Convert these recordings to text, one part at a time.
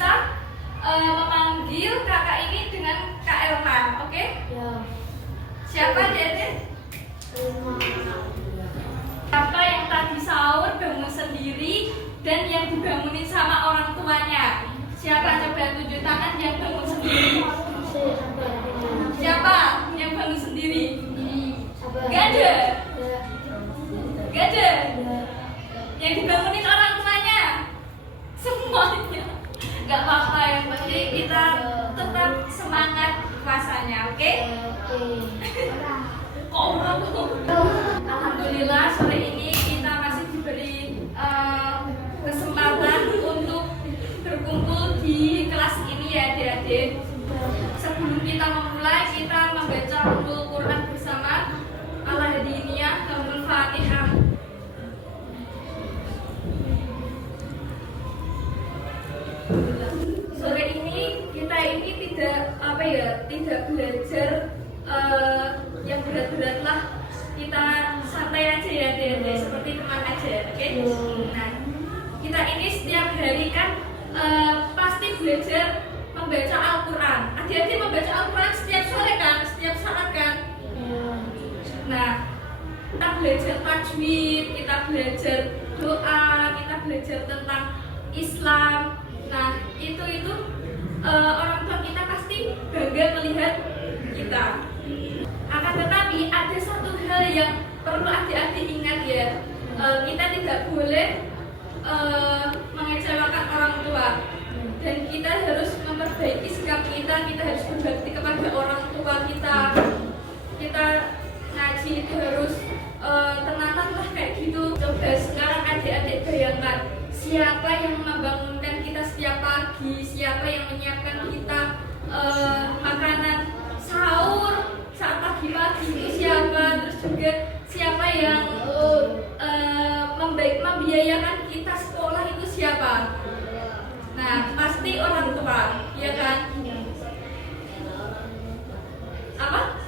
bisa memanggil kakak ini dengan Kak Elma, oke? Ya. Siapa Dede? Siapa yang tadi sahur bangun sendiri dan yang dibangunin sama orang tuanya? Siapa? Coba tunjuk tangan yang bangun sendiri. Siapa yang bangun sendiri? Gak ada. Gak ada. Yang dibangunin orang tuanya. Semuanya. Gak apa-apa, yang penting kita tetap semangat puasanya, oke? Alhamdulillah sore ini kita masih diberi kesempatan untuk berkumpul di kelas ini ya adik-adik. Sebelum kita memulai, kita membaca Ummul Quran bersama. Al-Hadiniyah Al Fatihah. Sore ini kita tidak belajar yang berat-berat lah. Kita santai aja ya adik-adik, seperti teman aja, oke? Nah, kita ini setiap hari kan pasti belajar membaca Al-Quran. Adik-adik membaca Al-Quran setiap sore kan, setiap saat kan? Nah, kita belajar tajwid, kita belajar doa, kita belajar tentang Islam. Nah, itu orang tua kita pasti bangga melihat kita. Akan tetapi ada satu hal yang perlu adik-adik ingat ya, kita tidak boleh mengecewakan orang tua, dan kita harus memperbaiki sikap kita harus berbakti kepada orang tua kita. Kita ngaji itu harus tenanan lah kayak gitu. Coba sekarang adik-adik bayangkan, siapa yang membangunkan kita setiap pagi, siapa yang menyiapkan kita makanan sahur saat pagi-pagi itu siapa, terus juga siapa yang membiayakan kita sekolah itu siapa? Nah, pasti orang tua, ya kan? Apa?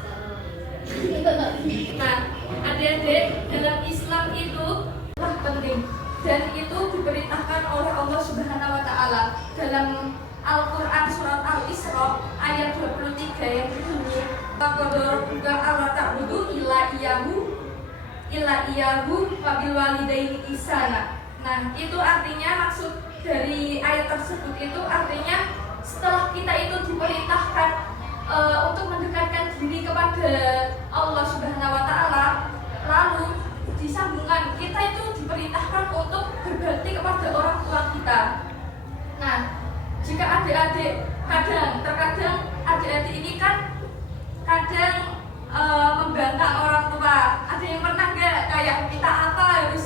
Nah, adik-adik, dalam Islam itu penting, dan itu diperintahkan oleh Allah Subhanahu wa Ta'ala dalam Al-Quran surat Al-Isra ayat 23 yang berbunyi Qadara Allah ta'budu illa iyahu wa bil walidaini ihsana. Nah, itu artinya, maksud dari ayat tersebut itu artinya setelah kita itu diperintahkan untuk mendekatkan diri kepada Allah Subhanahu wa Ta'ala, lalu disambungkan kita itu diperintahkan untuk berbakti kepada orang tua kita. Nah, jika adik-adik terkadang adik-adik ini kan kadang membantah orang tua. Ada yang pernah nggak kayak kita apa harus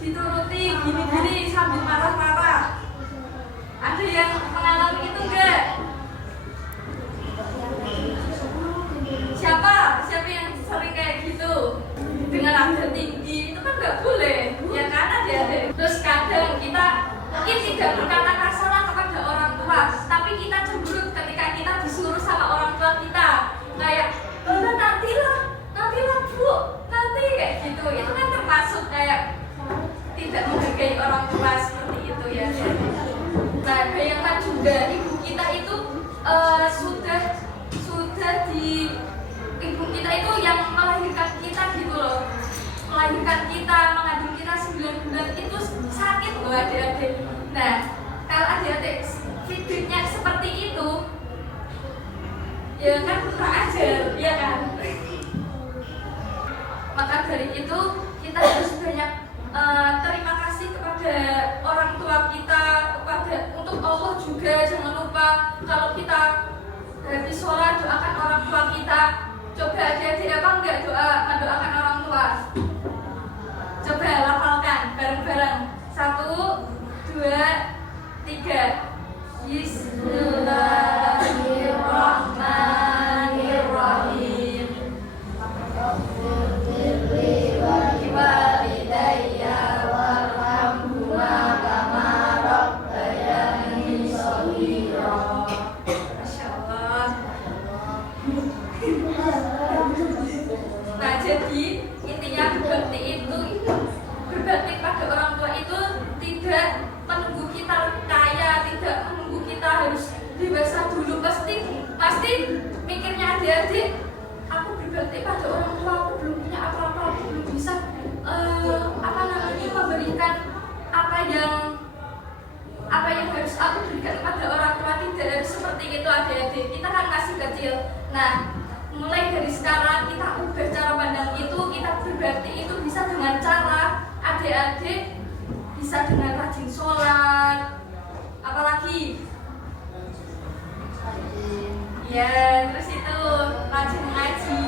dituruti gini-gini sambil marah-marah? Ada yang mengalami itu nggak? Siapa yang sering kayak gitu dengan nada tinggi? Itu kan nggak boleh, ya kan adik-adik? Terus kadang kita mungkin tidak berkata kasar kepada orang tua, tapi kita cemberut ketika kita disuruh sama orang tua kita, kayak nantilah bu, nanti kayak gitu. Itu kan termasuk kayak tidak menghargai orang tua seperti itu ya. Nah, bayangkan juga ibu kita itu ibu kita itu yang melahirkan kita gitu loh, melahirkan kita, mengandung kita 9 bulan itu sakit loh adik-adik. Nah, kalau adik-adik feedbacknya seperti itu, ya kan kurang ajar, ya kan? Maka dari itu kita harus banyak terima kasih kepada orang tua kita, untuk Allah juga. Jangan lupa kalau kita habis sholat doakan orang tua kita. Coba adik-adik apa enggak mendoakan orang tua? Coba lafalkan bareng-bareng. 1, 2, 3. Bismillahirrahmanirrahim. Nah, jadi intinya berbakti pada orang tua itu tidak menunggu kita kaya, tidak menunggu kita nanti mikirnya adik-adik, aku berbakti pada orang tua, aku belum punya apa-apa, aku belum bisa memberikan apa yang harus aku berikan kepada orang tua. Tidak harus seperti itu adik-adik, kita kan masih kecil. Nah, mulai dari sekarang kita ubah cara pandang itu. Kita berbakti itu bisa dengan cara adik-adik bisa dengan rajin sholat, apalagi ya, terus itu rajin ngaji,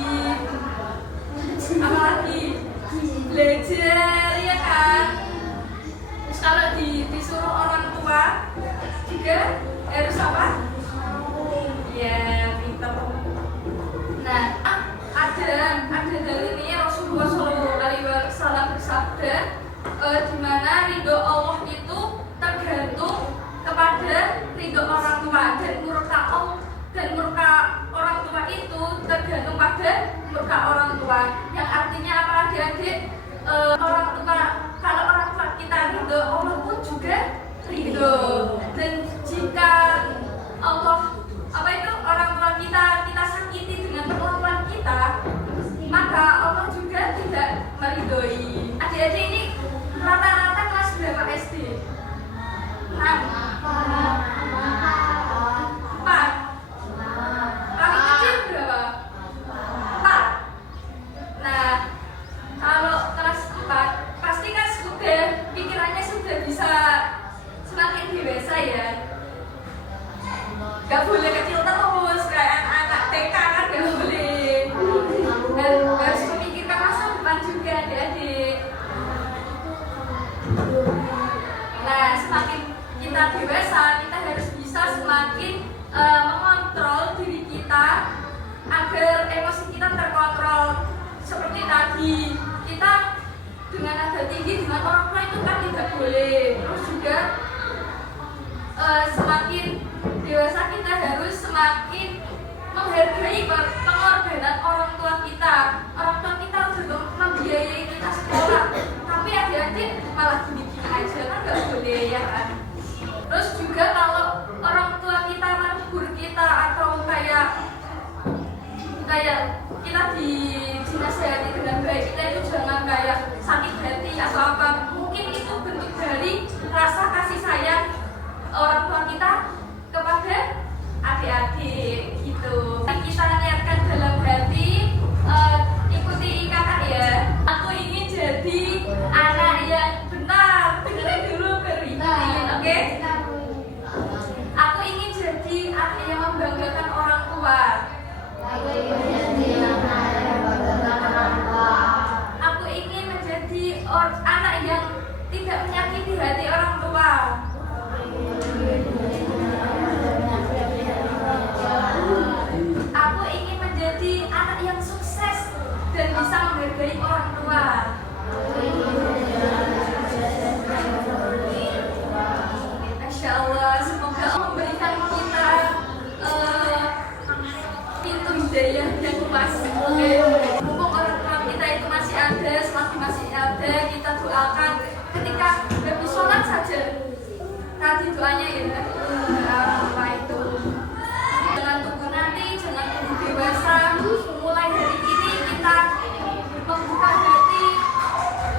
apalagi belajar, ya kan. Terus kalau disuruh orang tua juga harus apa? Ya, pintar. Nah, ada dalilnya Rasulullah SAW bersabda, di mana ridho Allah itu tergantung kepada ridho orang tua, dan murka orang tua itu tergantung pada murka orang tua. Yang artinya apa adik-adik? Orang tua, kalau orang tua kita ridho, Allah pun juga ridho. Dan jika orang tua kita sakiti dengan perlakuan kita, maka Allah juga tidak meridhoi. Adik-adik ini rata-rata kelas berapa SD? 6. 4. Paling kecil berapa? 4. Nah, kalau kelas 4 pasti kan sudah pikirannya sudah bisa semakin dewasa ya. Gak boleh kecil terus kayak anak TK kan, gak boleh. Dan harus memikirkan masa depan juga adik-adik. Nah, semakin kita dewasa, kita harus bisa semakin mengontrol diri kita agar emosi kita terkontrol. Seperti tadi, kita dengan nada tinggi dengan orang tua itu kan tidak boleh. Terus juga semakin dewasa kita harus semakin menghargai pengorbanan orang tua kita. Orang tua kita sudah membiayai kita sekolah, tapi adik-adik malah gini-gini aja, kan gak boleh, ya kan. Terus juga kalau orang tua kita menegur kita atau kayak kita dinasihati dengan baik, kita itu jangan kayak sakit hati atau apa. Mungkin itu bentuk dari rasa kasih sayang orang tua kita kepada adik-adik gitu. Kita niatkan dalam hati, ikuti kakak ya. Aku ingin jadi anak yang benar. Dengerin dulu baru ikutin, oke? Aku ingin jadi anak yang membanggakan orang tua. Aku ingin menjadi anak yang tidak menyakiti hati orang tua. Aku ingin menjadi anak yang sukses dan bisa menghargai orang tua. Masya Allah, semoga Allah memberikan kita pintu hidayah yang luas. Mumpung orang tua kita itu masih ada, selagi masih ada, kita doakan ketika habis sholat saja. Tadi doanya ya, apa itu? Jangan tunggu nanti, jangan tunggu dewasa. Mulai dari ini kita membuka hati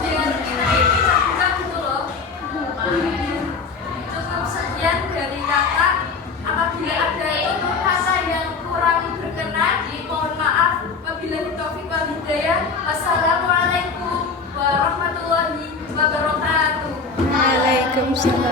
biar kita ini terbuka gitu loh. Cukup sekian dari kakak. Apabila ada kata yang kurang berkenan, mohon maaf. Wabillahi taufiq wal hidayah. Wassalamualaikum warahmatullahi wabarakatuh. Waalaikumsalam.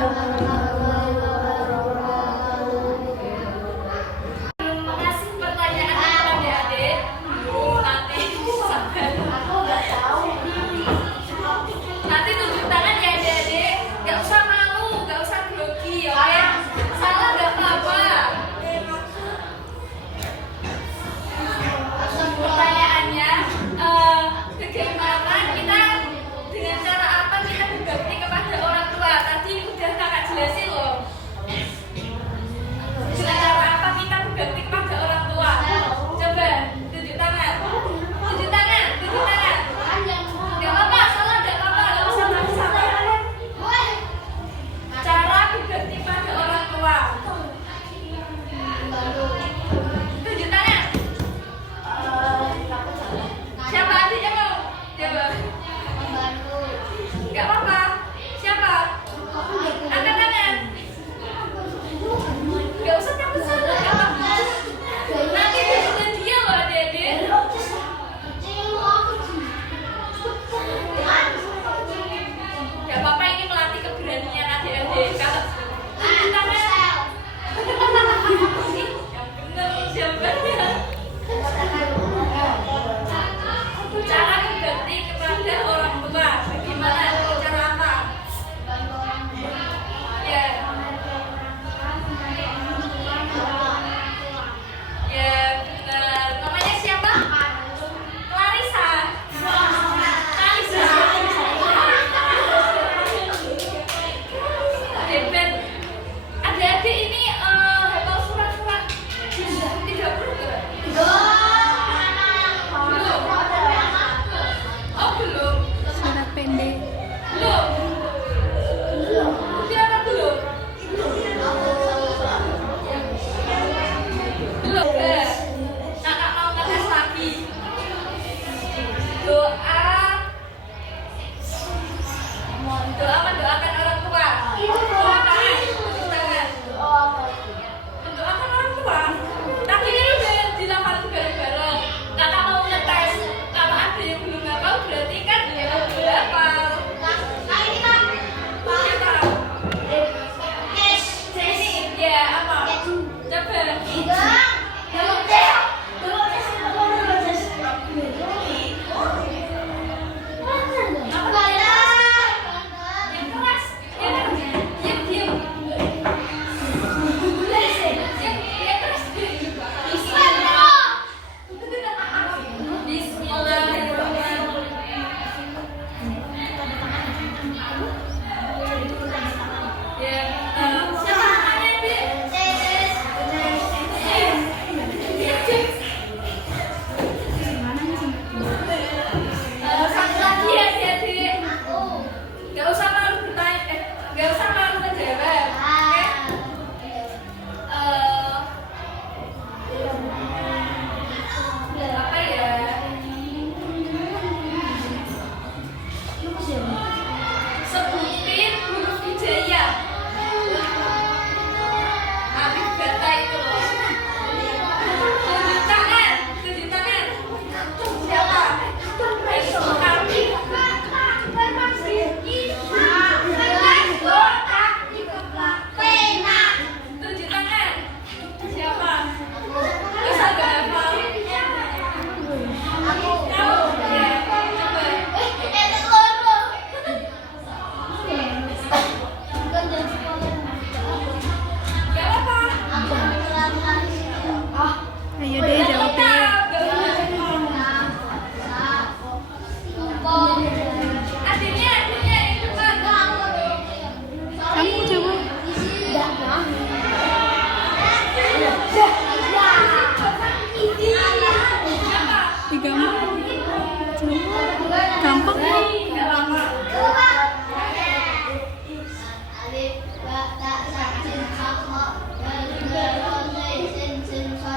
tak sa sin kha kha dal ga ro zai sin sin kha